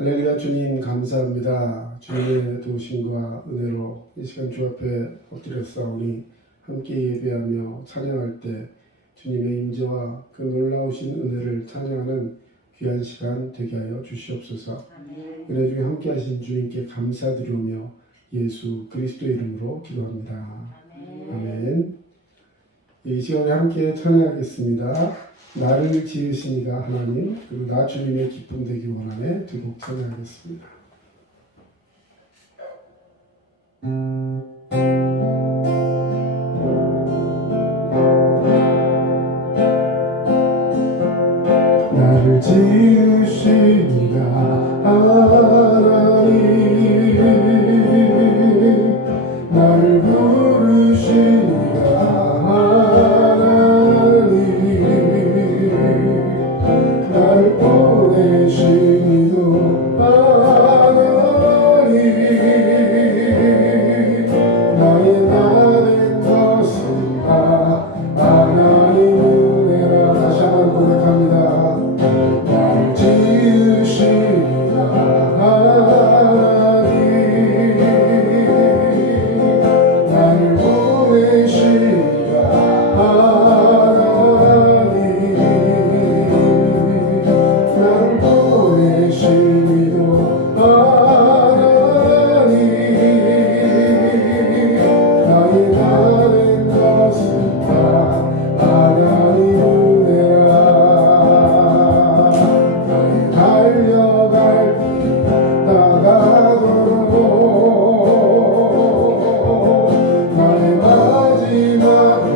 할렐루야. 주님 감사합니다. 주님의 도우심과 은혜로 이 시간 주 앞에 엎드렸사오니 함께 예배하며 찬양할 때 주님의 임재와 그 놀라우신 은혜를 찬양하는 귀한 시간 되게 하여 주시옵소서. 은혜 중에 함께 하신 주님께 감사드리오며 예수 그리스도의 이름으로 기도합니다. 아멘. 이 시간에 함께 찬양하겠습니다. 나를 지으신 이가 하나님, 그리고 나 주님의 기쁨 되기 원하네 두 곡 찬양하겠습니다. 나를 지으신 이가 하나님, 나를 부르신 이가 하나님, 나를 보내신 이도 하나님, 나의 나된 것은 다 하나님 은혜라. 다시 한번 고백합니다. 나를 지으신 이가 하나님, 나를 보내신 이가 하나님, 나를 보내신 이도 하나님, 나의 나된 것은 다 하나님 은혜라. 나의 달려갈 길 나가도록, 나의 마지막으로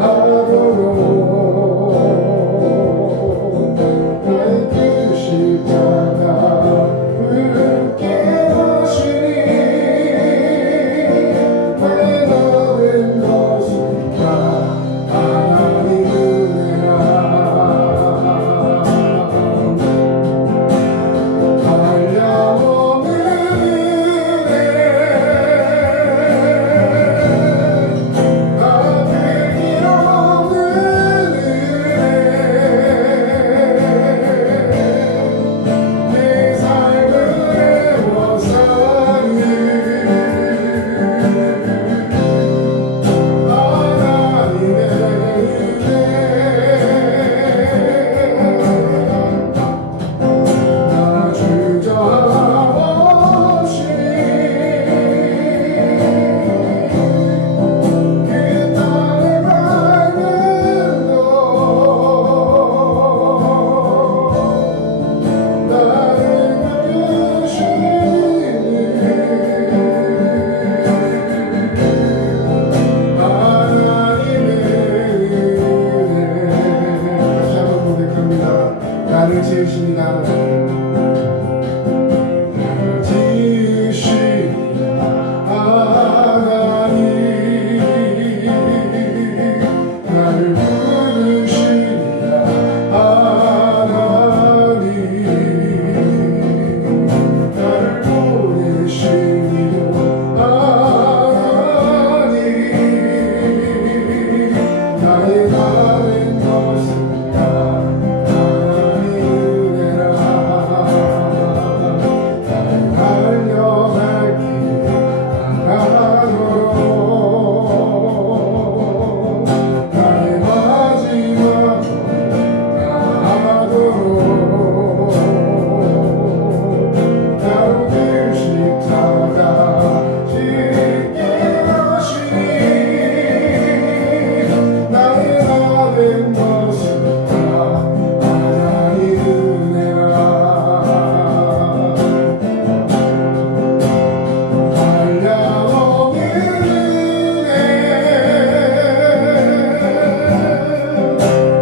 가도록, 나의 그 십자가 붉게 하시니 나의 나된 것은 다 하나님 은혜라. 한량없는 은혜, 가득히 없는 은혜, 내 삶을 애워싸는 하나님의 은혜, 나 주저없이 그 땅을 밟는 것, 나를 부르시는 하나님의 은혜. 다시 한번 고백합니다. 나를 지으신 이가 나를 지으신 이가 하나님, 나를 부르신 이가 하나님, 나를 보내신 이도 하나님, 나의 나된 것은 다 하나님 은혜라. 나를 달려갈 길 나가도록, 나의 마지막으로 가도록, 나로 그 십자가 짓게 하시니 나의 나된 것은 다 하나님 은혜라. 한량없는 은혜,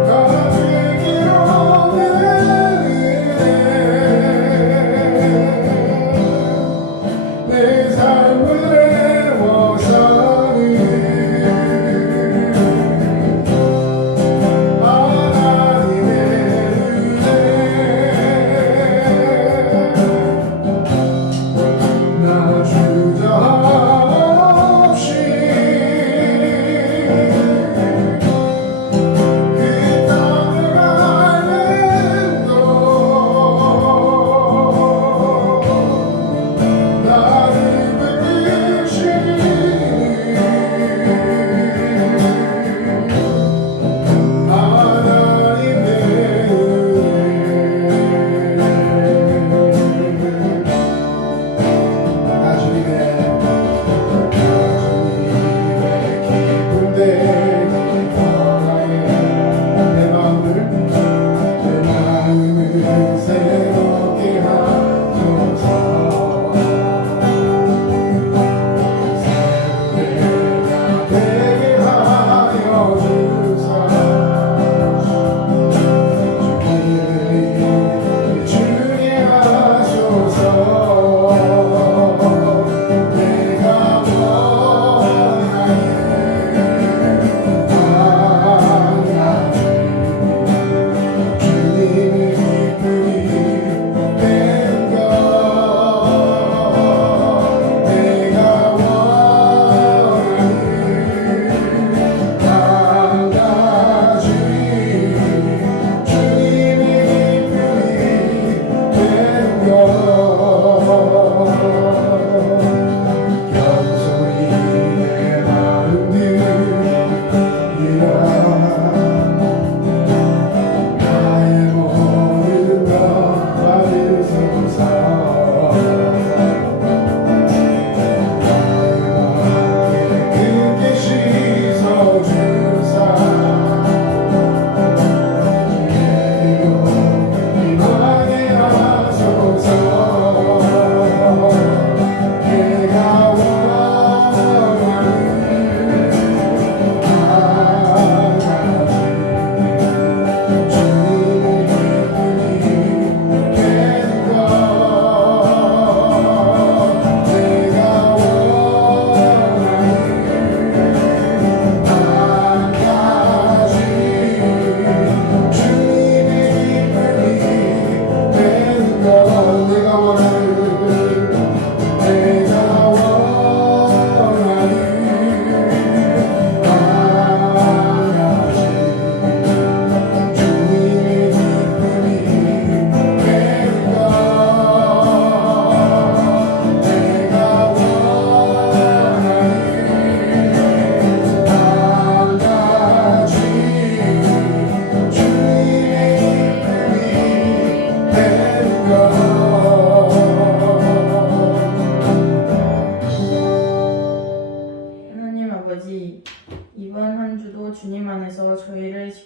가득히 없는 은혜, 내 삶을 애워싸는 하나님의 은혜, 나 주저없이 그 땅을 밟는 것,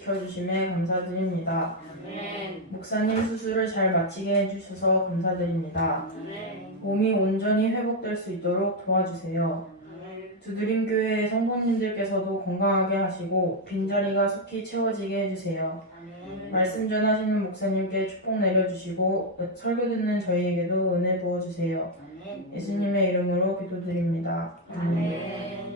지켜주심에 감사드립니다. 목사님 수술을 잘 마치게 해주셔서 감사드립니다. 몸이 온전히 회복될 수 있도록 도와주세요. 두드림 교회의 성도님들께서도 건강하게 하시고 빈자리가 속히 채워지게 해주세요. 말씀 전하시는 목사님께 축복 내려주시고 설교 듣는 저희에게도 은혜 부어주세요. 예수님의 이름으로 기도드립니다. 아멘.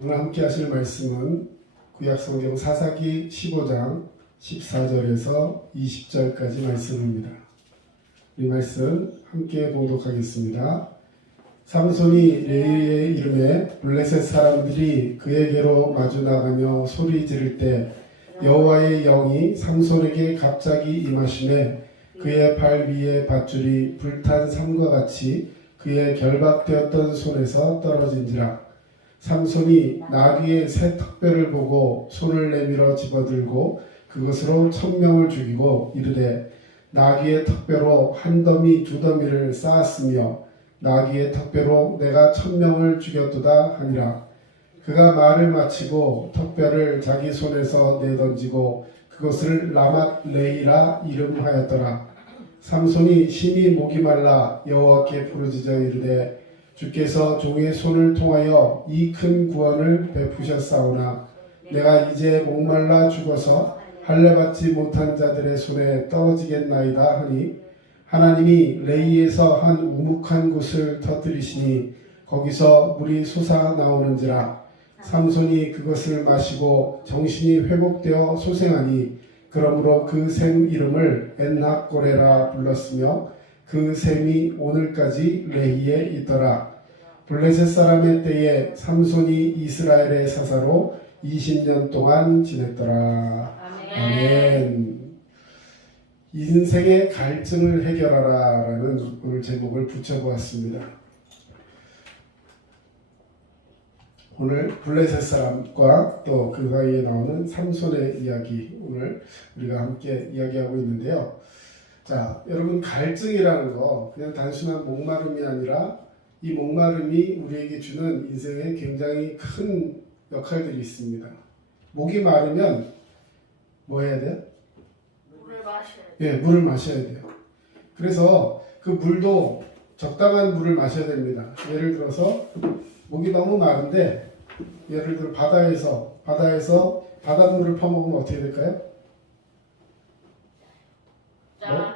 오늘 함께 하실 말씀은 구약성경 사사기 15장 14절에서 20절까지 말씀입니다. 이 말씀 함께 봉독하겠습니다. 삼손이 레위의 이름에 블레셋 사람들이 그에게로 마주 나가며 소리 지를 때 여호와의 영이 삼손에게 갑자기 임하시매 그의 발 위에 밧줄이 불탄 삼과 같이 그의 결박되었던 손에서 떨어진지라. 삼손이 나귀의 새 턱뼈를 보고 손을 내밀어 집어들고 그것으로 1000명을 죽이고 이르되 나귀의 턱뼈로 한 더미 두 더미를 쌓았으며 나귀의 턱뼈로 내가 1000명을 죽였도다 하니라. 그가 말을 마치고 턱뼈를 자기 손에서 내던지고 그것을 라맛 레이라 이름하였더라. 삼손이 심히 목이 말라 여호와께 부르짖어 이르되 주께서 종의 손을 통하여 이 큰 구원을 베푸셨사오나 내가 이제 목말라 죽어서 할례받지 못한 자들의 손에 떨어지겠나이다 하니 하나님이 레이에서 한 우묵한 곳을 터뜨리시니 거기서 물이 솟아나오는지라. 삼손이 그것을 마시고 정신이 회복되어 소생하니 그러므로 그 샘 이름을 엔하꼬레라 불렀으며 그 샘이 오늘까지 레히에 있더라. 블레셋 사람의 때에 삼손이 이스라엘의 사사로 20년 동안 지냈더라. 아멘. 인생의 갈증을 해결하라 라는 오늘 제목을 붙여보았습니다. 오늘 블레셋 사람과 또 그 사이에 나오는 삼손의 이야기 오늘 우리가 함께 이야기하고 있는데요. 자, 여러분 갈증이라는 거 그냥 단순한 목마름이 아니라 이 목마름이 우리에게 주는 인생에 굉장히 큰 역할들이 있습니다. 목이 마르면 뭐 해야 돼요? 물을 마셔야 돼요. 예, 물을 마셔야 돼요. 그래서 그 물도 적당한 물을 마셔야 됩니다. 예를 들어서 목이 너무 마른데 예를 들어 바다에서 바닷물을 퍼먹으면 어떻게 될까요?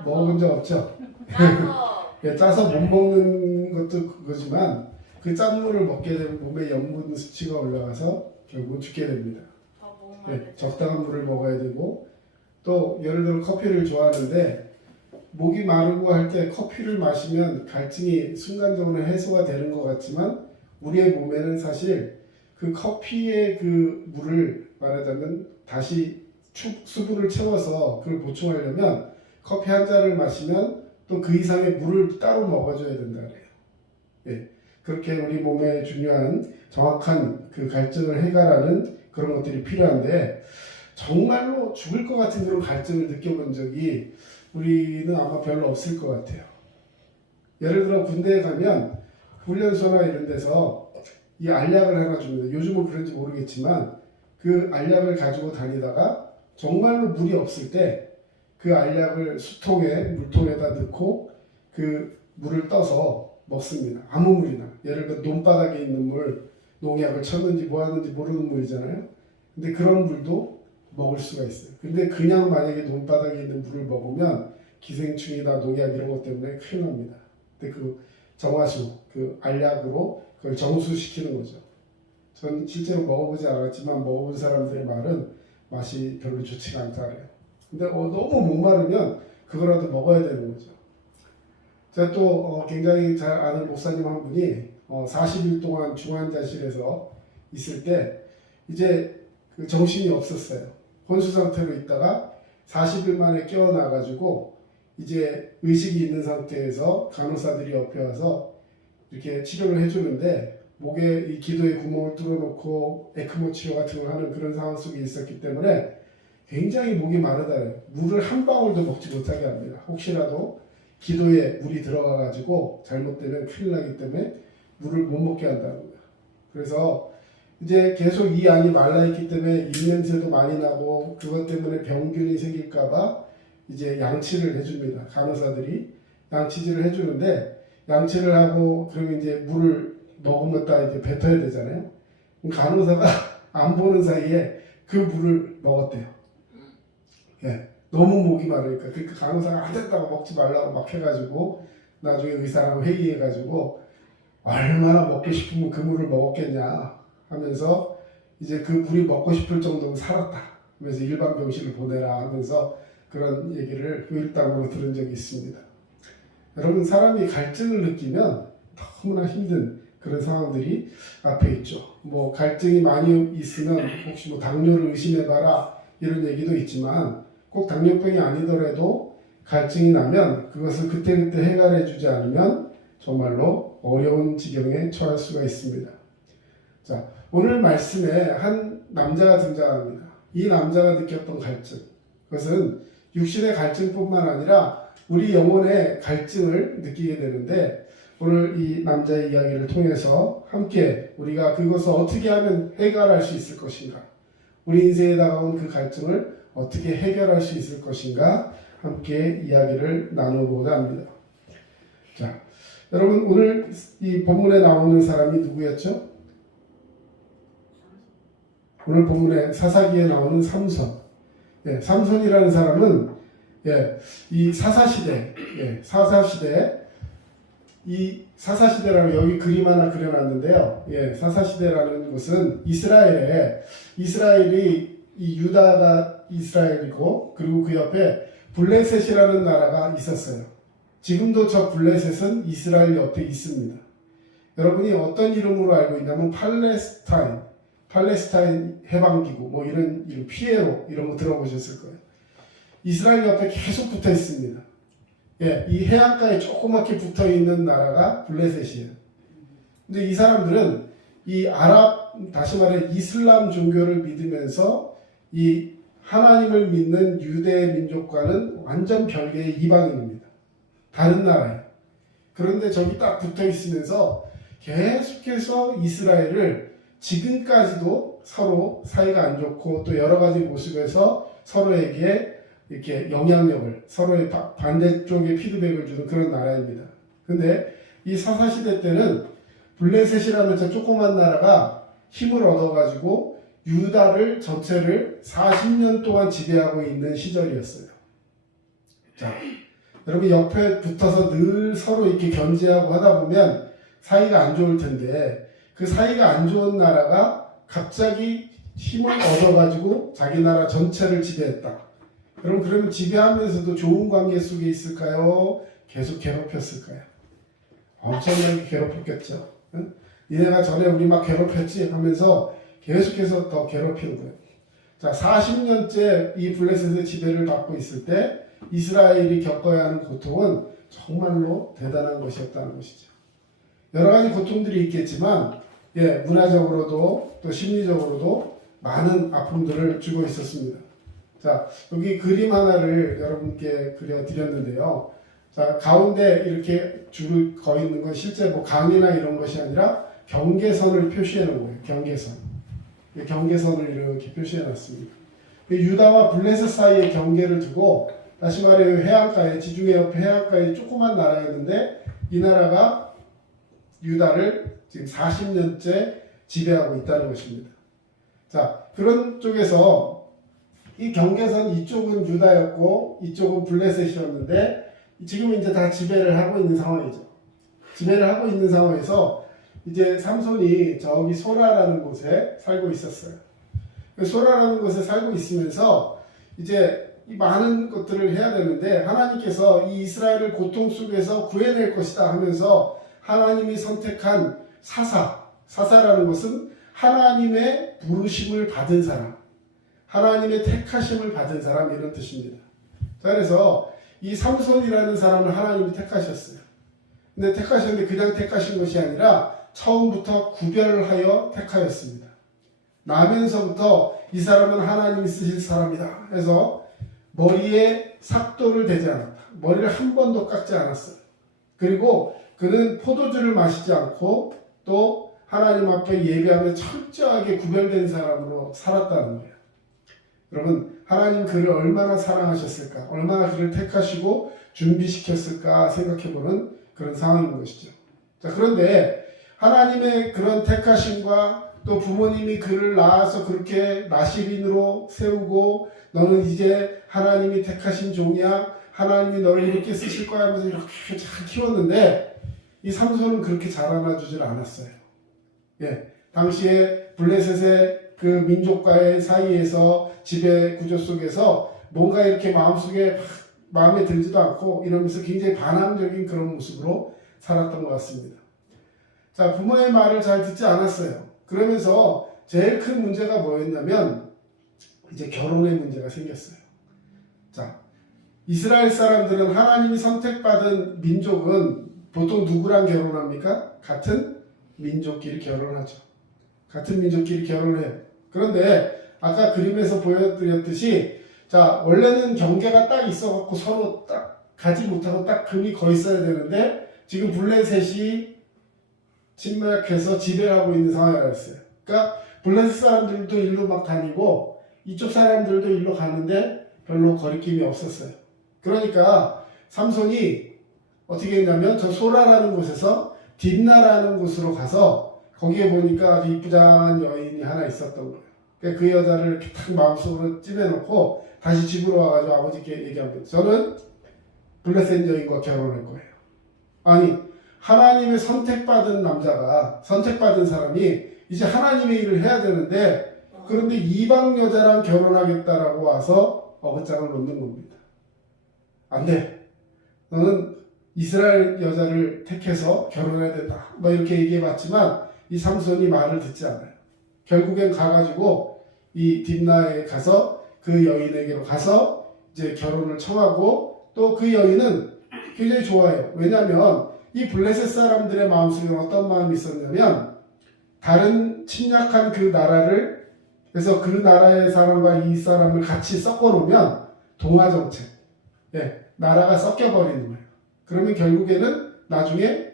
먹은 적 없죠? 짜서 예, 짜서 못 먹는 것도 그거지만 그 짠 물을 먹게 되면 몸에 염분 수치가 올라가서 결국은 죽게 됩니다. 예, 적당한 물을 먹어야 되고 또 예를 들어 커피를 좋아하는데 목이 마르고 할 때 커피를 마시면 갈증이 순간적으로 해소가 되는 것 같지만 우리의 몸에는 사실 그 커피의 그 물을 말하자면 다시 수분을 채워서 그걸 보충하려면 커피 한 잔을 마시면 또 그 이상의 물을 따로 먹어줘야 된다 그래요. 예, 그렇게 우리 몸에 중요한 정확한 그 갈증을 해결하는 그런 것들이 필요한데 정말로 죽을 것 같은 그런 갈증을 느껴본 적이 우리는 아마 별로 없을 것 같아요. 예를 들어 군대에 가면 훈련소나 이런 데서 이 알약을 하나 줍니다. 요즘은 그런지 모르겠지만 그 알약을 가지고 다니다가 정말로 물이 없을 때 그 알약을 수통에 물통에다 넣고 그 물을 떠서 먹습니다. 아무 물이나 예를 들어 논바닥에 있는 물 농약을 쳤는지 뭐 하는지 모르는 물이잖아요. 근데 그런 물도 먹을 수가 있어요. 근데 그냥 만약에 논바닥에 있는 물을 먹으면 기생충이나 농약 이런 것 때문에 큰일 납니다. 근데 그 정화수 그 알약으로 그걸 정수시키는 거죠. 전 실제로 먹어보지 않았지만 먹어본 사람들의 말은 맛이 별로 좋지가 않다 그래요. 근데 너무 목마르면 그거라도 먹어야 되는 거죠. 제가 또 굉장히 잘 아는 목사님 한 분이 40일 동안 중환자실에서 있을 때 이제 그 정신이 없었어요. 혼수 상태로 있다가 40일 만에 깨어나가지고 이제 의식이 있는 상태에서 간호사들이 옆에 와서 이렇게 치료를 해주는데 목에 이 기도의 구멍을 뚫어놓고 에크모 치료 같은 걸 하는 그런 상황 속에 있었기 때문에 굉장히 목이 마르다래요. 물을 한 방울도 먹지 못하게 합니다. 혹시라도 기도에 물이 들어가가지고 잘못되면 큰일 나기 때문에 물을 못 먹게 한다는 거예요. 그래서 이제 계속 이 안이 말라있기 때문에 입냄새도 많이 나고 그것 때문에 병균이 생길까봐 이제 양치를 해줍니다. 간호사들이 양치질을 해주는데 양치를 하고 그러면 이제 물을 머금었다 이제 뱉어야 되잖아요. 그럼 간호사가 안 보는 사이에 그 물을 먹었대요. 예, 너무 목이 마르니까. 그러니까 간호사가 안 됐다고 먹지 말라고 막 해가지고 나중에 의사랑 회의해가지고 얼마나 먹고 싶으면 그 물을 먹었겠냐 하면서 이제 그 물이 먹고 싶을 정도면 살았다. 그래서 일반 병실을 보내라 하면서 그런 얘기를 후일담으로 들은 적이 있습니다. 여러분, 사람이 갈증을 느끼면 너무나 힘든 그런 상황들이 앞에 있죠. 뭐 갈증이 많이 있으면 혹시 뭐 당뇨를 의심해봐라 이런 얘기도 있지만 꼭 당뇨병이 아니더라도 갈증이 나면 그것을 그때그때 해결해주지 않으면 정말로 어려운 지경에 처할 수가 있습니다. 자, 오늘 말씀에 한 남자가 등장합니다. 이 남자가 느꼈던 갈증, 그것은 육신의 갈증뿐만 아니라 우리 영혼의 갈증을 느끼게 되는데 오늘 이 남자의 이야기를 통해서 함께 우리가 그것을 어떻게 하면 해결할 수 있을 것인가, 우리 인생에 다가온 그 갈증을 어떻게 해결할 수 있을 것인가 함께 이야기를 나누고자 합니다. 자, 여러분, 오늘 이 본문에 나오는 사람이 누구였죠? 오늘 본문에 사사기에 나오는 삼손. 예, 삼손이라는 사람은 이 사사시대, 이 사사시대라고 여기 그림 하나 그려놨는데요. 사사시대라는 곳은 이스라엘이 이 유다가 이스라엘이고 그리고 그 옆에 블레셋이라는 나라가 있었어요. 지금도 저 블레셋은 이스라엘 옆에 있습니다. 여러분이 어떤 이름으로 알고 있냐면 팔레스타인 해방기구 뭐 이런 이름, 피에로 이런 거 들어보셨을 거예요. 이스라엘 옆에 계속 붙어 있습니다. 이 해안가에 조그맣게 붙어 있는 나라가 블레셋이에요. 근데 이 사람들은 이 다시 말해 이슬람 종교를 믿으면서 이 하나님을 믿는 유대 민족과는 완전 별개의 이방인입니다. 다른 나라예요. 그런데 저기 딱 붙어 있으면서 계속해서 이스라엘을 지금까지도 서로 사이가 안 좋고 또 여러 가지 모습에서 서로에게 이렇게 영향력을, 서로의 반대쪽에 피드백을 주는 그런 나라입니다. 근데 이 사사시대 때는 블레셋이라는 저 조그만 나라가 힘을 얻어가지고 유다를 전체를 40년 동안 지배하고 있는 시절이었어요. 자, 여러분 옆에 붙어서 늘 서로 이렇게 견제하고 하다 보면 사이가 안 좋을 텐데 그 사이가 안 좋은 나라가 갑자기 힘을 얻어가지고 자기 나라 전체를 지배했다. 그러면 지배하면서도 좋은 관계 속에 있을까요? 계속 괴롭혔을까요? 엄청나게 괴롭혔겠죠. 응? 니네가 전에 우리 막 괴롭혔지 하면서 계속해서 더 괴롭히는 거예요. 자, 40년째 이 블레셋의 지배를 받고 있을 때 이스라엘이 겪어야 하는 고통은 정말로 대단한 것이었다는 것이죠. 여러 가지 고통들이 있겠지만 문화적으로도 또 심리적으로도 많은 아픔들을 주고 있었습니다. 자, 여기 그림 하나를 여러분께 그려드렸는데요. 자, 가운데 이렇게 줄을 거 있는 건 실제 뭐 강이나 이런 것이 아니라 경계선을 표시해 놓은 거예요. 경계선을 이렇게 표시해 놨습니다. 유다와 블레셋 사이의 경계를 두고 다시 말해 해안가에, 지중해 옆에 해안가에 조그만 나라였는데 이 나라가 유다를 지금 40년째 지배하고 있다는 것입니다. 자, 그런 쪽에서 이 경계선 이쪽은 유다였고 이쪽은 블레셋이었는데 지금 이제 다 지배를 하고 있는 상황이죠. 지배를 하고 있는 상황에서 이제 삼손이 저기 소라라는 곳에 살고 있었어요. 소라라는 곳에 살고 있으면서 이제 이 많은 것들을 해야 되는데 하나님께서 이 이스라엘을 고통 속에서 구해낼 것이다 하면서 하나님이 선택한 사사라는 것은 하나님의 부르심을 받은 사람, 하나님의 택하심을 받은 사람 이런 뜻입니다. 자, 그래서 이 삼손이라는 사람을 하나님이 택하셨어요. 근데 택하셨는데 그냥 택하신 것이 아니라 처음부터 구별하여 택하였습니다. 나면서부터 이 사람은 하나님이 쓰실 사람이다 해서 머리에 삭도를 대지 않았다. 머리를 한 번도 깎지 않았어요. 그리고 그는 포도주를 마시지 않고 또 하나님 앞에 예배하며 철저하게 구별된 사람으로 살았다는 거예요. 여러분, 하나님 그를 얼마나 사랑하셨을까, 얼마나 그를 택하시고 준비시켰을까 생각해보는 그런 상황인 것이죠. 자, 그런데 하나님의 그런 택하심과 또 부모님이 그를 낳아서 그렇게 나시린으로 세우고 너는 이제 하나님이 택하신 종이야, 하나님이 너를 이렇게 쓰실 거야 하면서 이렇게 잘 키웠는데 이 삼손은 그렇게 자라나 주질 않았어요. 예, 당시에 블레셋의 그 민족과의 사이에서 지배 구조 속에서 뭔가 이렇게 마음에 들지도 않고 이러면서 굉장히 반항적인 그런 모습으로 살았던 것 같습니다. 자, 부모의 말을 잘 듣지 않았어요. 그러면서 제일 큰 문제가 뭐였냐면 이제 결혼의 문제가 생겼어요. 자, 이스라엘 사람들은 하나님이 선택받은 민족은 보통 누구랑 결혼합니까? 같은 민족끼리 결혼하죠. 같은 민족끼리 결혼해요. 그런데 아까 그림에서 보여드렸듯이 자, 원래는 경계가 딱 있어갖고 서로 딱 가지 못하고 딱 금이 거 있어야 되는데 지금 블레셋이 침략해서 지배를 하고 있는 상황이었어요. 그러니까 블레셋 사람들도 일로 막 다니고 이쪽 사람들도 일로 가는데 별로 거리낌이 없었어요. 그러니까 삼손이 어떻게 했냐면 저 소라라는 곳에서 딥나라는 곳으로 가서 거기에 보니까 아주 이쁘장한 여인이 하나 있었던 거예요. 그러니까 그 여자를 이렇게 탁 마음속으로 찜해놓고 다시 집으로 와가지고 아버지께 얘기합니다. 저는 블레셋 여인과 결혼할 거예요. 아니, 하나님의 선택받은 남자가, 선택받은 사람이 이제 하나님의 일을 해야 되는데 그런데 이방 여자랑 결혼하겠다라고 와서 어긋장을 놓는 겁니다. 안 돼. 너는 이스라엘 여자를 택해서 결혼해야 된다. 뭐 이렇게 얘기해봤지만 이 삼손이 말을 듣지 않아요. 결국엔 가가지고 이 딥나에 가서 그 여인에게로 가서 이제 결혼을 청하고 또 그 여인은 굉장히 좋아해요. 왜냐하면 이 블레셋 사람들의 마음속에 어떤 마음이 있었냐면 다른 침략한 그 나라를 그래서 그 나라의 사람과 이 사람을 같이 섞어놓으면 동아정책, 예, 나라가 섞여버리는 거예요. 그러면 결국에는 나중에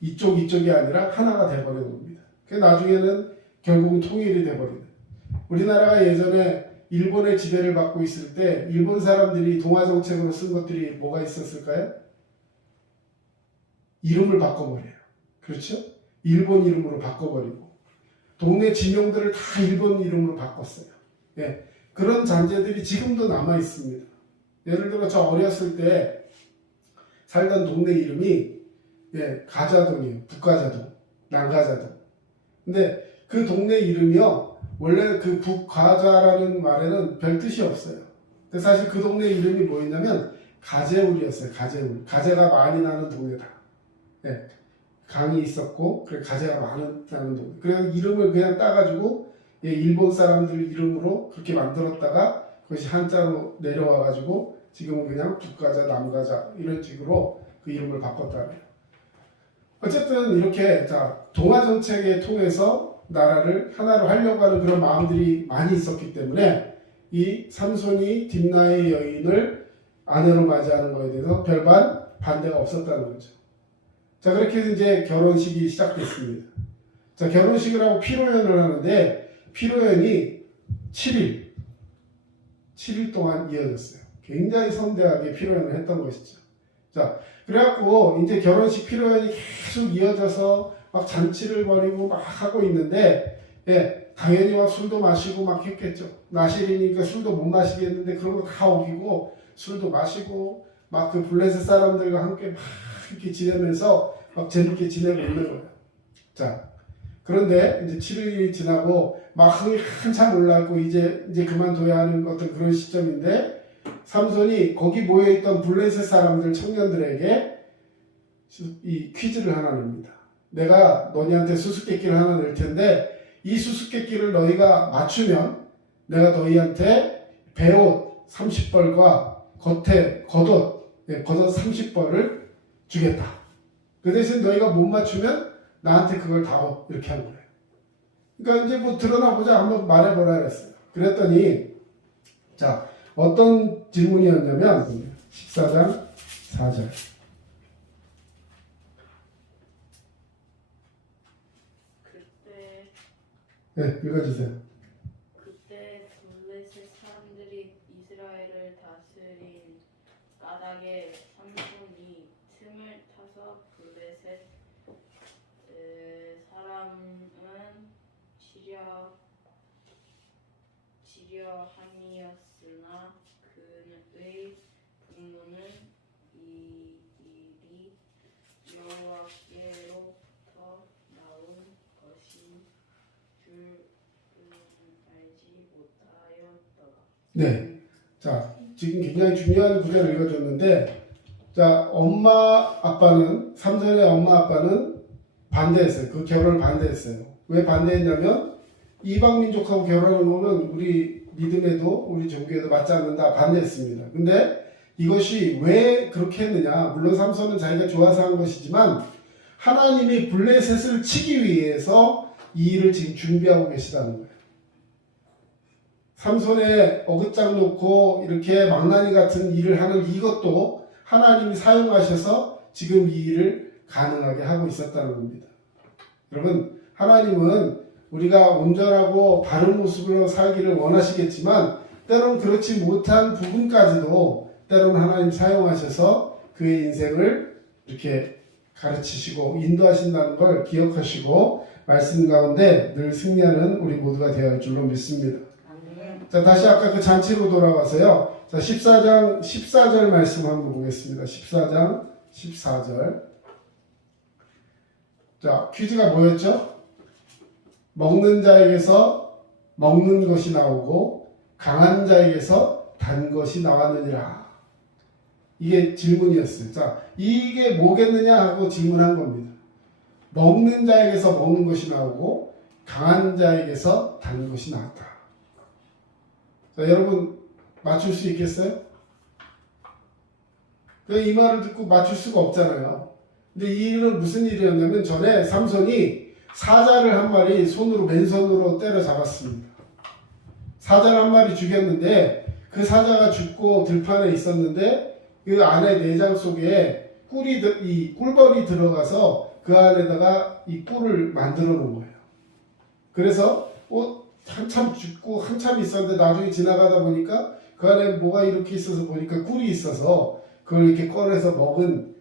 이쪽이 아니라 하나가 돼버리는 겁니다. 나중에는 결국은 통일이 돼버리는. 우리나라가 예전에 일본의 지배를 받고 있을 때 일본 사람들이 동아정책으로 쓴 것들이 뭐가 있었을까요? 이름을 바꿔버려요. 그렇죠? 일본 이름으로 바꿔버리고 동네 지명들을 다 일본 이름으로 바꿨어요. 예, 그런 잔재들이 지금도 남아 있습니다. 예를 들어 저 어렸을 때 살던 동네 이름이 가자동이에요. 북가자동, 남가자동. 근데 그 동네 이름이요, 원래 그 북가자라는 말에는 별 뜻이 없어요. 근데 사실 그 동네 이름이 뭐였냐면 가재울이었어요. 가재울. 가재가 많이 나는 동네다. 네. 강이 있었고, 그래 가재가 많은 나는 동네. 그래서 이름을 그냥 따가지고 일본 사람들 이름으로 그렇게 만들었다가 그것이 한자로 내려와가지고 지금은 그냥 북가자, 남가자 이런 식으로 그 이름을 바꿨다고요. 어쨌든 이렇게 동아 정책에 통해서 나라를 하나로 하려고 하는 그런 마음들이 많이 있었기 때문에 이 삼손이 딥나의 여인을 아내로 맞이하는 것에 대해서 별반 반대가 없었다는 거죠. 자, 그렇게 해서 이제 결혼식이 시작됐습니다. 자, 결혼식을 하고 피로연을 하는데 피로연이 7일 동안 이어졌어요. 굉장히 성대하게 피로연을 했던 것이죠. 자, 그래갖고 이제 결혼식 피로연이 계속 이어져서 막 잔치를 벌이고 막 하고 있는데, 당연히 막 술도 마시고 막 했겠죠. 나시리니까 술도 못 마시겠는데 그런 거 다 오기고 술도 마시고 막 그 블레셋 사람들과 함께 막 이렇게 지내면서 막 재밌게 지내고 있는 거예요. 자, 그런데 이제 7일이 지나고 막 흥이 한참 올라가고 이제 그만둬야 하는 어떤 그런 시점인데 삼손이 거기 모여있던 블레셋 사람들 청년들에게 이 퀴즈를 하나 냅니다. 내가 너희한테 수수께끼를 하나 낼 텐데 이 수수께끼를 너희가 맞추면 내가 너희한테 배옷 30벌과 겉옷 30벌을 주겠다. 그 대신 너희가 못 맞추면 나한테 그걸 다 이렇게 한 거예요. 그러니까 이제 뭐 드러나 보자 한번 말해보라 그랬어요. 그랬더니 자 어떤 질문이었냐면 14장 4절 그때 네 읽어주세요. 그때 블레셋 사람들이 이스라엘을 다스린 까닭에 삼손이 틈을 타서 블레셋 사람은 지려 함이었으나 그의 분노는 이 일이 여호와께로부터 나온 것인 줄 알지 못하였더라. 네. 자, 지금 굉장히 중요한 구절을 읽어줬는데, 자, 삼손의 엄마 아빠는 반대했어요. 그 결혼을 반대했어요. 왜 반대했냐면, 이방민족하고 결혼하는 거는 우리 믿음에도, 우리 종교에도 맞지 않는다. 반대했습니다. 근데 이것이 왜 그렇게 했느냐. 물론 삼손은 자기가 좋아서 한 것이지만, 하나님이 블레셋을 치기 위해서 이 일을 지금 준비하고 계시다는 거예요. 삼손에 어긋장 놓고 이렇게 망나니 같은 일을 하는 이것도 하나님이 사용하셔서 지금 이 일을 가능하게 하고 있었다는 겁니다. 여러분, 하나님은 우리가 온전하고 바른 모습으로 살기를 원하시겠지만 때론 그렇지 못한 부분까지도 때론 하나님 사용하셔서 그의 인생을 이렇게 가르치시고 인도하신다는 걸 기억하시고 말씀 가운데 늘 승리하는 우리 모두가 되어야 할 줄로 믿습니다. 자, 다시 아까 그 잔치로 돌아가서요. 자, 14장 14절 말씀 한번 보겠습니다. 14장 14절. 자, 퀴즈가 뭐였죠? 먹는 자에게서 먹는 것이 나오고 강한 자에게서 단 것이 나왔느니라. 이게 질문이었어요. 자, 이게 뭐겠느냐 하고 질문한 겁니다. 먹는 자에게서 먹는 것이 나오고 강한 자에게서 단 것이 나왔다. 자, 여러분 맞출 수 있겠어요? 이 말을 듣고 맞출 수가 없잖아요. 근데 이 일은 무슨 일이었냐면 전에 삼손이 사자를 한 마리 맨손으로 때려잡았습니다. 사자를 한 마리 죽였는데 그 사자가 죽고 들판에 있었는데 그 안에 내장 속에 꿀벌이 들어가서 그 안에다가 이 꿀을 만들어 놓은 거예요. 그래서 한참 죽고 한참 있었는데 나중에 지나가다 보니까 그 안에 뭐가 이렇게 있어서 보니까 꿀이 있어서 그걸 이렇게 꺼내서 먹은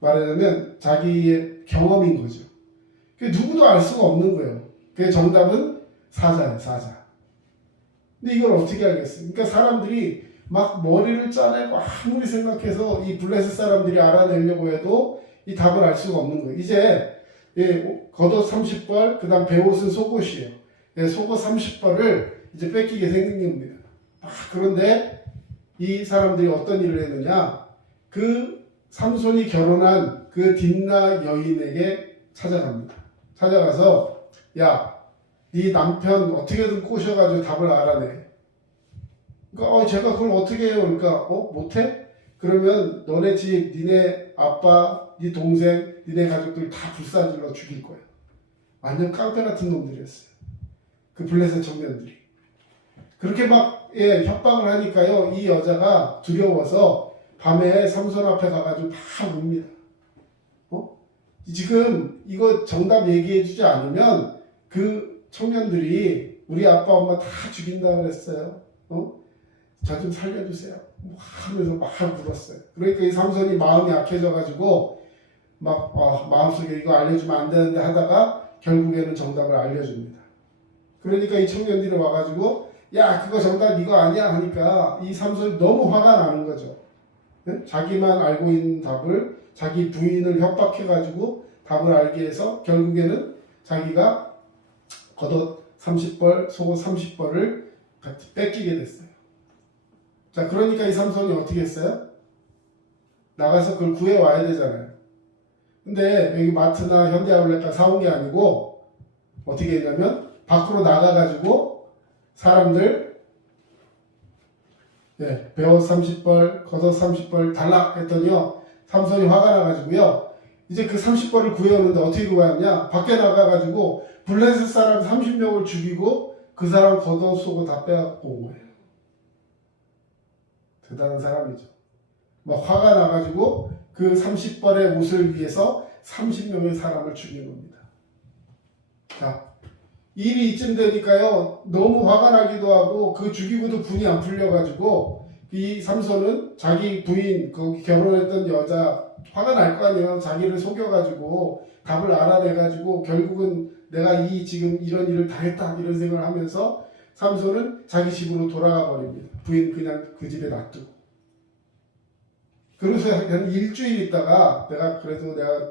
말하자면 자기의 경험인 거죠. 누구도 알 수가 없는 거예요. 그 정답은 사자예요, 사자. 근데 이걸 어떻게 알겠어요? 그러니까 사람들이 막 머리를 짜내고 아무리 생각해서 이 블레셋 사람들이 알아내려고 해도 이 답을 알 수가 없는 거예요. 이제 겉옷 30벌, 그 다음 베옷은 속옷이에요. 속옷 30벌을 이제 뺏기게 생긴 겁니다. 그런데 이 사람들이 어떤 일을 했느냐? 그 삼손이 결혼한 그 딥나 여인에게 찾아갑니다. 찾아가서 야, 네 남편 어떻게든 꼬셔가지고 답을 알아내. 그러니까 제가 그걸 어떻게 해요? 그러니까 못해? 그러면 너네 집, 니네 아빠, 네 동생, 니네 가족들 다 불사질러 죽일 거야. 완전 깡패 같은 놈들이었어요. 그 블레셋 청년들이. 그렇게 막 협박을 하니까요. 이 여자가 두려워서 밤에 삼손 앞에 가가지고 다 웁니다. 지금 이거 정답 얘기해주지 않으면 그 청년들이 우리 아빠 엄마 다 죽인다 그랬어요. 저 좀 살려주세요. 하면서 막 울었어요. 그러니까 이 삼손이 마음이 약해져가지고 마음속에 이거 알려주면 안 되는데 하다가 결국에는 정답을 알려줍니다. 그러니까 이 청년들이 와가지고 야, 그거 정답 이거 아니야 하니까 이 삼손이 너무 화가 나는 거죠. 네? 자기만 알고 있는 답을 자기 부인을 협박해가지고 답을 알게 해서 결국에는 자기가 겉옷 30벌, 속옷 30벌을 같이 뺏기게 됐어요. 자, 그러니까 이 삼손이 어떻게 했어요? 나가서 그걸 구해와야 되잖아요. 근데 여기 마트나 현대아울렛가 사온 게 아니고 어떻게 했냐면 밖으로 나가가지고 사람들 베옷 30벌, 겉옷 30벌 달라 했더니요. 삼손이 화가 나가지고요. 이제 그 30벌을 구해오는데 어떻게 구하냐? 밖에 나가가지고 블레셋 사람 30명을 죽이고 그 사람 겉옷 속옷 다 빼갖고 온 거예요. 대단한 사람이죠. 막 화가 나가지고 그 30벌의 옷을 위해서 30명의 사람을 죽인 겁니다. 자, 일이 이쯤 되니까요, 너무 화가 나기도 하고 그 죽이고도 분이 안 풀려가지고 이 삼손은 자기 부인, 그 결혼했던 여자 화가 날 거 아니에요. 자기를 속여가지고 답을 알아내가지고 결국은 내가 지금 이런 일을 다 했다 이런 생각을 하면서 삼손은 자기 집으로 돌아가 버립니다. 부인 그냥 그 집에 놔두고. 그래서 한 일주일 있다가 내가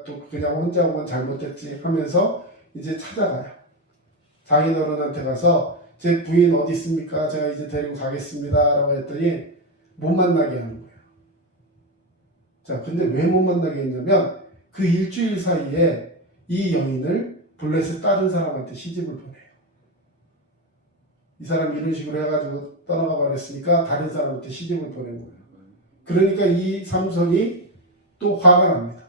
또 그냥 혼자 온 건 잘못했지 하면서 이제 찾아가요. 자기 어른한테 가서 제 부인 어디 있습니까? 제가 이제 데리고 가겠습니다 라고 했더니 못 만나게 하는 거예요. 자, 근데 왜 못 만나게 했냐면 그 일주일 사이에 이 여인을 블레셋 다른 사람한테 시집을 보내요. 이 사람이 이런 식으로 해가지고 떠나가 버렸으니까 다른 사람한테 시집을 보낸 거예요. 그러니까 이 삼손이 또 화가 납니다.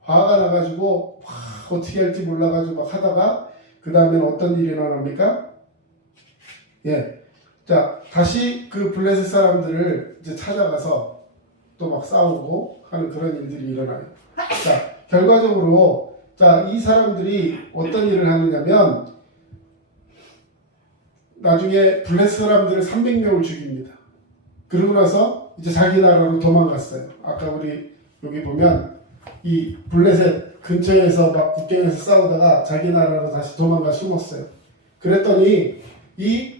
화가 나가지고 어떻게 할지 몰라가지고 막 하다가 그 다음에는 어떤 일이 일어납니까? 예. 자, 다시 그 블레셋 사람들을 이제 찾아가서 또 막 싸우고 하는 그런 일들이 일어나요. 자, 결과적으로 이 사람들이 어떤 일을 하느냐면 나중에 블레셋 사람들을 300명을 죽입니다. 그러고 나서 이제 자기 나라로 도망갔어요. 아까 우리 여기 보면 이 블레셋 근처에서 막 국경에서 싸우다가 자기 나라로 다시 도망가 숨었어요. 그랬더니 이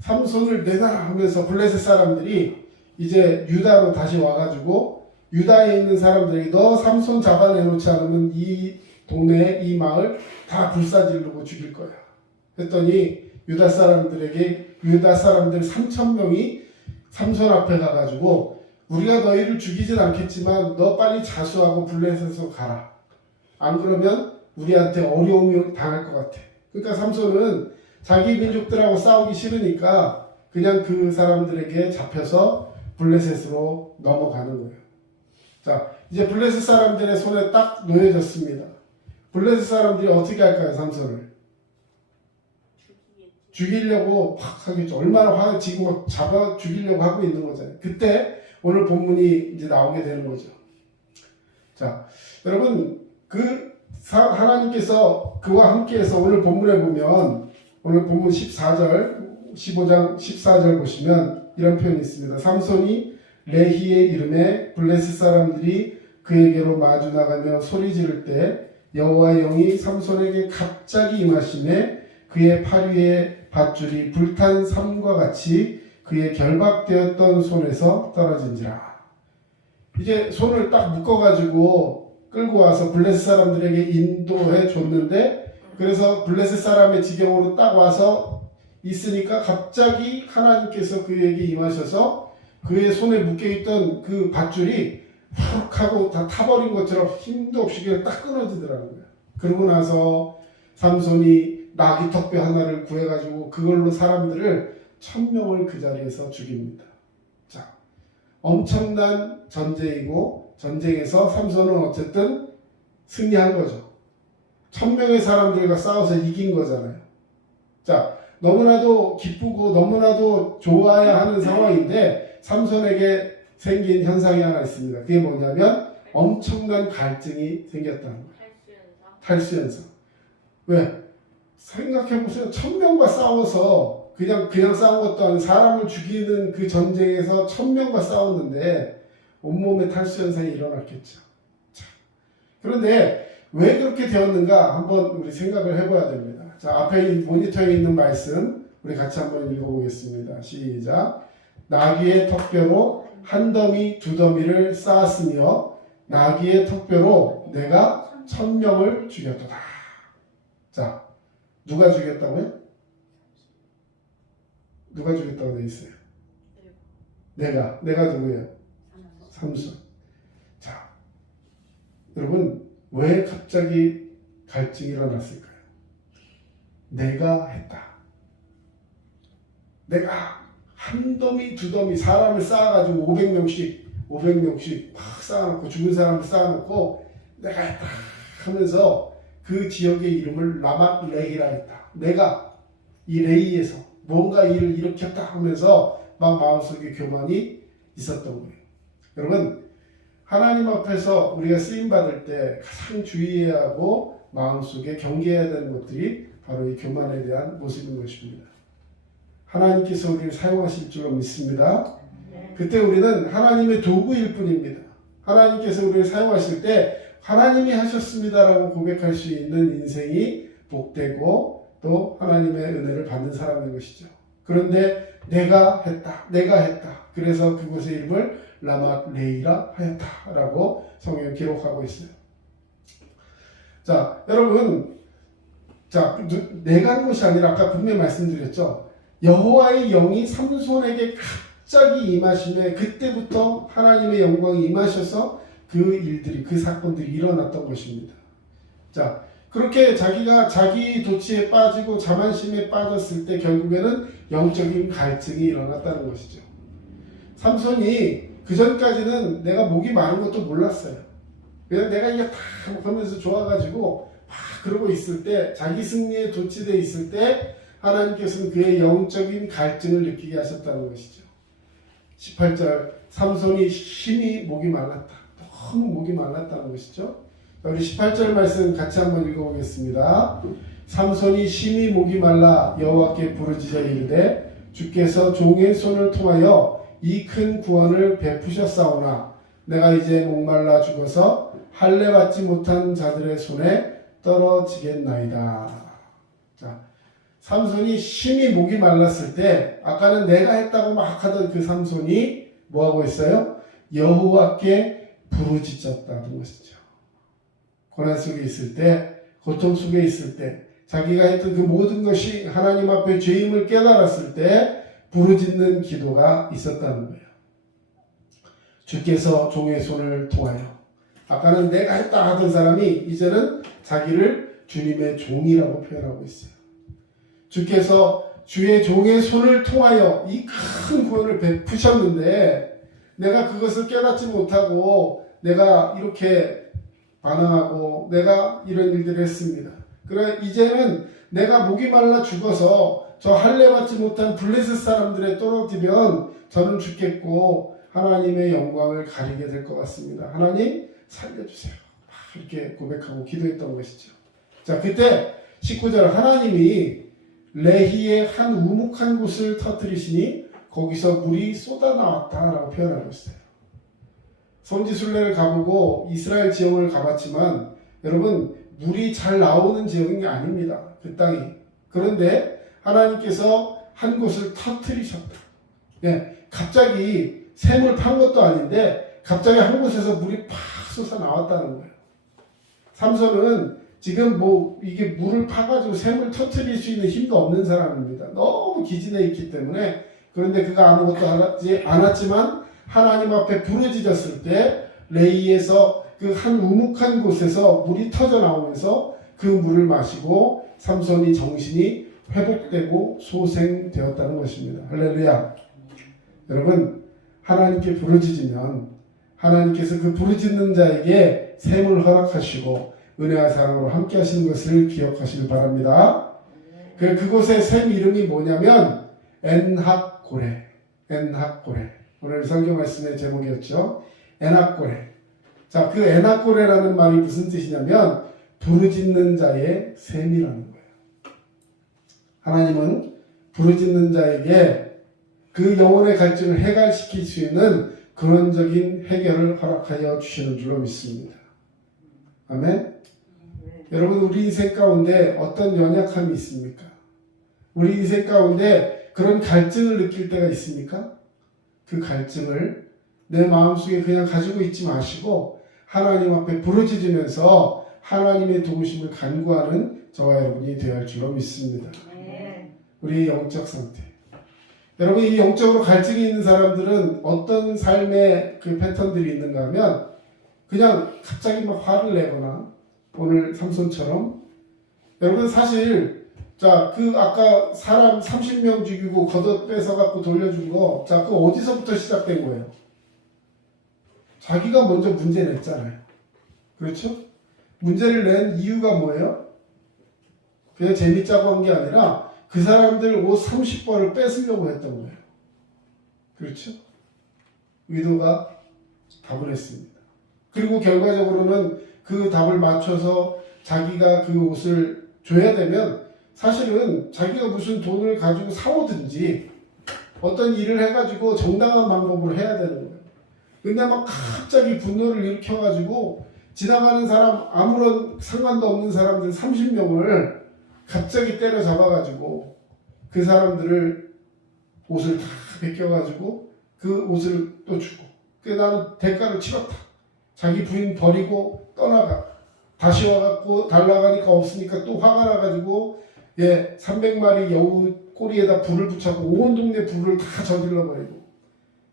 삼손을 내놔라 하면서 블레셋 사람들이 이제 유다로 다시 와가지고 유다에 있는 사람들에게 너 삼손 잡아내놓지 않으면 이 동네 이 마을 다 불사지르고 죽일 거야. 했더니 유다 사람들 3,000명이 삼손 앞에 가가지고 우리가 너희를 죽이진 않겠지만 너 빨리 자수하고 블레셋으로 가라. 안 그러면 우리한테 어려움이 당할 것 같아. 그러니까 삼손은 자기 민족들하고 싸우기 싫으니까 그냥 그 사람들에게 잡혀서 블레셋으로 넘어가는 거예요. 자, 이제 블레셋 사람들의 손에 딱 놓여졌습니다. 블레셋 사람들이 어떻게 할까요, 삼손을? 죽이려고 막 하겠죠. 얼마나 지금 막 잡아 죽이려고 하고 있는 거잖아요. 그때 오늘 본문이 이제 나오게 되는 거죠. 자, 여러분, 하나님께서 그와 함께해서 오늘 본문에 보면 오늘 본문 15장 14절 보시면 이런 표현이 있습니다. 삼손이 레히의 이름에 블레셋 사람들이 그에게로 마주 나가며 소리 지를 때 여호와의 영이 삼손에게 갑자기 임하시매 그의 팔 위에 밧줄이 불탄 삼과 같이 그의 결박되었던 손에서 떨어진지라. 이제 손을 딱 묶어가지고 끌고 와서 블레셋 사람들에게 인도해 줬는데 그래서 블레셋 사람의 지경으로 딱 와서 있으니까 갑자기 하나님께서 그에게 임하셔서 그의 손에 묶여있던 그 밧줄이 훅 하고 다 타버린 것처럼 힘도 없이 그냥 딱 끊어지더라고요. 그러고 나서 삼손이 나귀 턱뼈 하나를 구해가지고 그걸로 사람들을 1,000명을 그 자리에서 죽입니다. 자, 엄청난 전쟁이고 전쟁에서 삼손은 어쨌든 승리한 거죠. 1,000명의 사람들과 싸워서 이긴 거잖아요. 자, 너무나도 기쁘고 너무나도 좋아야 하는 상황인데 삼손에게 생긴 현상이 하나 있습니다. 그게 뭐냐면 엄청난 갈증이 생겼다는 거예요. 탈수현상. 왜? 생각해보세요. 1,000명과 싸워서 그냥 싸운 것도 아니고 사람을 죽이는 그 전쟁에서 1,000명과 싸웠는데 온몸에 탈수현상이 일어났겠죠. 자, 그런데 왜 그렇게 되었는가 한번 우리 생각을 해봐야 됩니다. 자, 앞에 모니터에 있는 말씀 우리 같이 한번 읽어보겠습니다. 시작. 나귀의 턱뼈로 한 더미 두 더미를 쌓았으며 나귀의 턱뼈로 내가 1,000명을 죽였도다. 자, 누가 죽였다고요? 누가 죽였다고 되어 있어요? 내가 누구예요? 삼손. 자, 여러분 왜 갑자기 갈증이 일어났을까요? 내가 했다. 내가 한 더미 두 더미 사람을 쌓아가지고 500명씩 막 쌓아놓고 죽은 사람을 쌓아놓고 내가 했다 하면서 그 지역의 이름을 라맛 레히라 했다. 내가 이 레이에서 뭔가 일을 일으켰다 하면서 막 마음속에 교만이 있었던 거예요. 여러분, 하나님 앞에서 우리가 쓰임받을 때 가장 주의해야 하고 마음속에 경계해야 되는 것들이 바로 이 교만에 대한 모습인 것입니다. 하나님께서 우리를 사용하실 줄로 믿습니다. 그때 우리는 하나님의 도구일 뿐입니다. 하나님께서 우리를 사용하실 때 하나님이 하셨습니다라고 고백할 수 있는 인생이 복되고 또 하나님의 은혜를 받는 사람인 것이죠. 그런데 내가 했다. 그래서 그곳의 이름을 라맛 레이라 하였다라고 성경에 기록하고 있어요. 자, 여러분, 자, 내가 한 것이 아니라 아까 분명히 말씀드렸죠. 여호와의 영이 삼손에게 갑자기 임하심에 그때부터 하나님의 영광이 임하셔서 그 일들이, 그 사건들이 일어났던 것입니다. 자, 그렇게 자기가 자기 도취에 빠지고 자만심에 빠졌을 때 결국에는 영적인 갈증이 일어났다는 것이죠. 삼손이 그 전까지는 내가 목이 마른 것도 몰랐어요. 그냥 내가 이게 다 하면서 좋아가지고 막 그러고 있을 때, 자기 승리에 도취되어 있을 때 하나님께서는 그의 영적인 갈증을 느끼게 하셨다는 것이죠. 18절, 삼손이 심히 목이 말랐다. 너무 목이 말랐다는 것이죠. 우리 18절 말씀 같이 한번 읽어보겠습니다. 삼손이 심히 목이 말라 여호와께 부르짖어 이르되 주께서 종의 손을 통하여 이 큰 구원을 베푸셨사오나 내가 이제 목말라 죽어서 할례 받지 못한 자들의 손에 떨어지겠나이다. 자, 삼손이 심히 목이 말랐을 때 아까는 내가 했다고 막 하던 그 삼손이 뭐하고 있어요? 여호와께 부르짖었다는 것이죠. 고난 속에 있을 때, 고통 속에 있을 때, 자기가 했던 그 모든 것이 하나님 앞에 죄임을 깨달았을 때 부르짖는 기도가 있었다는 거예요. 주께서 종의 손을 통하여, 아까는 내가 했다 하던 사람이 이제는 자기를 주님의 종이라고 표현하고 있어요. 주께서 주의 종의 손을 통하여 이 큰 구원을 베푸셨는데 내가 그것을 깨닫지 못하고 내가 이렇게 반항하고 내가 이런 일들을 했습니다. 그래 이제는 내가 목이 말라 죽어서 저 할례 받지 못한 블레셋 사람들에 떨어지면 저는 죽겠고 하나님의 영광을 가리게 될 것 같습니다. 하나님 살려주세요. 이렇게 고백하고 기도했던 것이죠. 자, 그때 19절 하나님이 레히의 한 우묵한 곳을 터뜨리시니 거기서 물이 쏟아나왔다라고 표현하고 있어요. 성지순례를 가보고 이스라엘 지형을 가봤지만 여러분 물이 잘 나오는 지역이 아닙니다. 그 땅이. 그런데 하나님께서 한 곳을 터뜨리셨다. 예, 갑자기 샘을 판 것도 아닌데 갑자기 한 곳에서 물이 팍 쏟아 나왔다는 거예요. 삼손은 지금 이게 물을 파가지고 샘을 터뜨릴 수 있는 힘도 없는 사람입니다. 너무 기진해 있기 때문에. 그런데 그가 아무것도 하지 않았지만 하나님 앞에 부르짖었을 때 레이에서 그 한 우묵한 곳에서 물이 터져 나오면서 그 물을 마시고 삼손이 정신이 회복되고 소생되었다는 것입니다. 할렐루야. 여러분, 하나님께 부르짖으면 하나님께서 그 부르짖는 자에게 샘을 허락하시고 은혜와 사랑으로 함께 하시는 것을 기억하시길 바랍니다. 그곳의 샘 이름이 뭐냐면 엔학고레. 오늘 성경 말씀의 제목이었죠. 엔학고레. 자, 그 엔학고레라는 말이 무슨 뜻이냐면 부르짖는 자의 샘이라는 거예요. 하나님은 부르짖는 자에게 그 영혼의 갈증을 해결시킬 수 있는 근원적인 해결을 허락하여 주시는 줄로 믿습니다. 아멘. 여러분, 우리 인생 가운데 어떤 연약함이 있습니까? 우리 인생 가운데 그런 갈증을 느낄 때가 있습니까? 그 갈증을 내 마음속에 그냥 가지고 있지 마시고 하나님 앞에 부르짖으면서 하나님의 도우심을 간구하는 저와 여러분이 되어야 할 줄로 믿습니다. 우리의 영적 상태. 여러분, 이 영적으로 갈증이 있는 사람들은 어떤 삶의 그 패턴들이 있는가 하면 그냥 갑자기 막 화를 내거나 오늘 삼손처럼 여러분 사실 자, 아까 사람 30명 죽이고 겉옷 뺏어갖고 돌려준 거 자, 그거 어디서부터 시작된 거예요? 자기가 먼저 문제 냈잖아요. 그렇죠? 문제를 낸 이유가 뭐예요? 그냥 재밌자고 한 게 아니라 그 사람들 옷 30벌을 뺏으려고 했던 거예요. 그렇죠? 의도가 다분했습니다. 그리고 결과적으로는 그 답을 맞춰서 자기가 그 옷을 줘야 되면 사실은 자기가 무슨 돈을 가지고 사오든지 어떤 일을 해가지고 정당한 방법으로 해야 되는 거예요. 근데 막 갑자기 분노를 일으켜가지고 지나가는 사람 아무런 상관도 없는 사람들 30명을 갑자기 때려잡아가지고 그 사람들을 옷을 다 벗겨가지고 그 옷을 또 주고 그 나는 대가를 치렀다. 자기 부인 버리고 떠나가. 다시 와갖고 달라가니까 없으니까 또 화가 나가지고 300마리 여우 꼬리에다 불을 붙여서 온 동네 불을 다 저질러 버리고.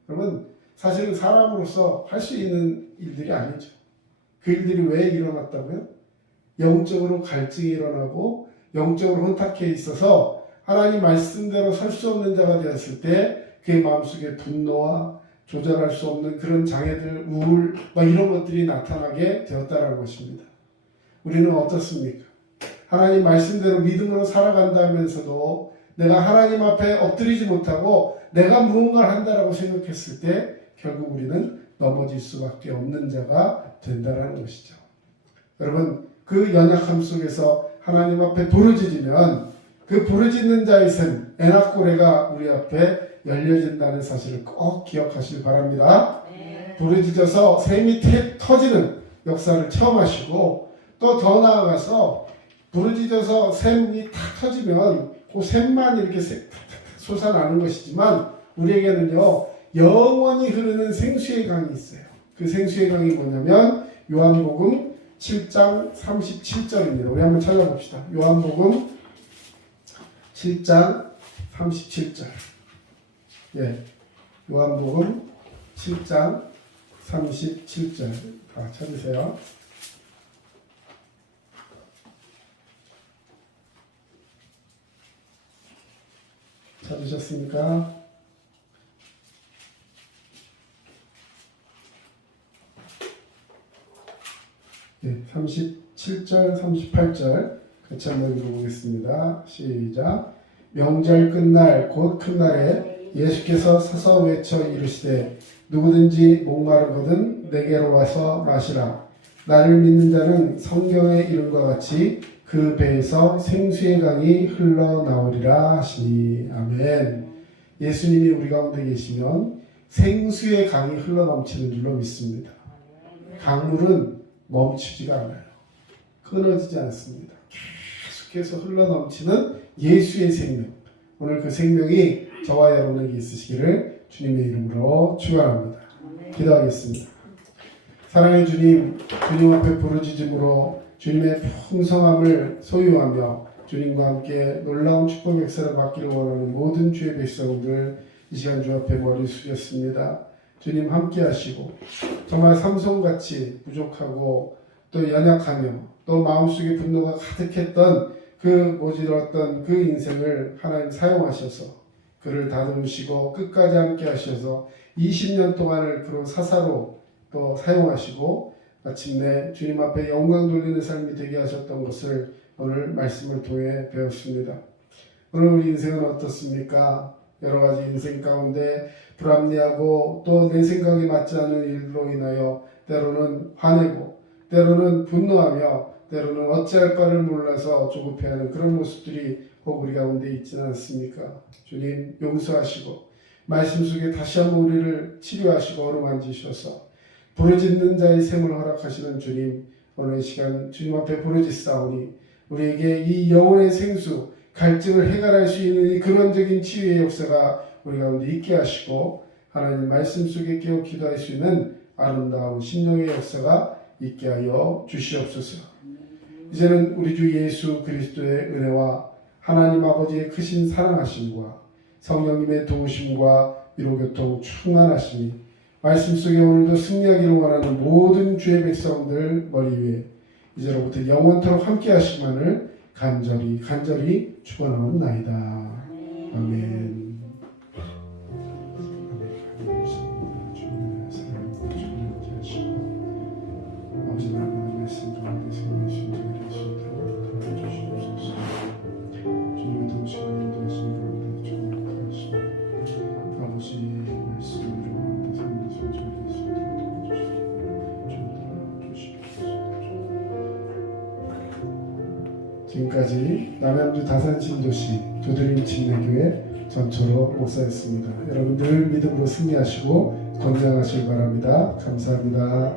그러면 사실은 사람으로서 할 수 있는 일들이 아니죠. 그 일들이 왜 일어났다고요? 영적으로 갈증이 일어나고 영적으로 혼탁해 있어서 하나님 말씀대로 설 수 없는 자가 되었을 때 그의 마음속에 분노와 조절할 수 없는 그런 장애들, 우울 이런 것들이 나타나게 되었다는 것입니다. 우리는 어떻습니까? 하나님 말씀대로 믿음으로 살아간다면서도 내가 하나님 앞에 엎드리지 못하고 내가 무언가를 한다라고 생각했을 때 결국 우리는 넘어질 수밖에 없는 자가 된다는 것이죠. 여러분, 그 연약함 속에서 하나님 앞에 부르짖으면 그 부르짖는 자의 샘, 에낙고레가 우리 앞에 열려진다는 사실을 꼭 기억하시길 바랍니다. 부르짖어서 샘이 터지는 역사를 체험하시고 또 더 나아가서 부르짖어서 샘이 탁 터지면 그 샘만 이렇게 솟아나는 것이지만 우리에게는요 영원히 흐르는 생수의 강이 있어요. 그 생수의 강이 뭐냐면 요한복음 7장 37절입니다. 우리 한번 찾아봅시다. 요한복음 7장 37절. 요한복음 7장 37절. 다 찾으세요. 찾으셨습니까? 네, 37절, 38절 같이 한번 읽어보겠습니다. 시작. 명절 끝날 곧 큰 날에 예수께서 서서 외쳐 이르시되 누구든지 목마르거든 내게로 와서 마시라. 나를 믿는 자는 성경의 이름과 같이 그 배에서 생수의 강이 흘러나오리라 하시니. 아멘. 예수님이 우리 가운데 계시면 생수의 강이 흘러넘치는 줄로 믿습니다. 강물은 멈추지가 않아요. 끊어지지 않습니다. 계속해서 흘러넘치는 예수의 생명. 오늘 그 생명이 저와 여러분에게 있으시기를 주님의 이름으로 축원합니다. 기도하겠습니다. 사랑의 주님, 주님 앞에 부르짖음으로 주님의 풍성함을 소유하며 주님과 함께 놀라운 축복 역사를 받기를 원하는 모든 주의 백성들 이 시간 주 앞에 머리 숙였습니다. 주님 함께 하시고 정말 삼손같이 부족하고 또 연약하며 또 마음속에 분노가 가득했던 그 모질었던 그 인생을 하나님 사용하셔서 그를 다듬으시고 끝까지 함께 하셔서 20년 동안을 그런 사사로 또 사용하시고 마침내 주님 앞에 영광 돌리는 삶이 되게 하셨던 것을 오늘 말씀을 통해 배웠습니다. 오늘 우리 인생은 어떻습니까? 여러 가지 인생 가운데 불합리하고 또 내 생각에 맞지 않는 일로 인하여 때로는 화내고 때로는 분노하며 때로는 어찌할 바를 몰라서 조급해하는 그런 모습들이 꼭 우리 가운데 있지는 않습니까? 주님 용서하시고 말씀 속에 다시 한번 우리를 치료하시고 어루만지셔서 부르짖는 자의 샘을 허락하시는 주님, 오늘 이 시간 주님 앞에 부르짖사오니 우리에게 이 영혼의 생수 갈증을 해결할 수 있는 이 근원적인 치유의 역사가 우리 가운데 있게 하시고 하나님 말씀 속에 깨어 기도할 수 있는 아름다운 심령의 역사가 있게 하여 주시옵소서. 이제는 우리 주 예수 그리스도의 은혜와 하나님 아버지의 크신 사랑하심과 성령님의 도우심과 위로교통 충만하심이 말씀 속에 오늘도 승리하기를 원하는 모든 주의 백성들 머리 위에 이제로부터 영원토록 함께 하시기만을 간절히 축원하옵나이다. 아멘. 아버지 나라의 말씀 가운데 지금까지 남양주 다산신도시 두드림 침례교회 전초로 목사였습니다. 여러분 늘 믿음으로 승리하시고 건강하시길 바랍니다. 감사합니다.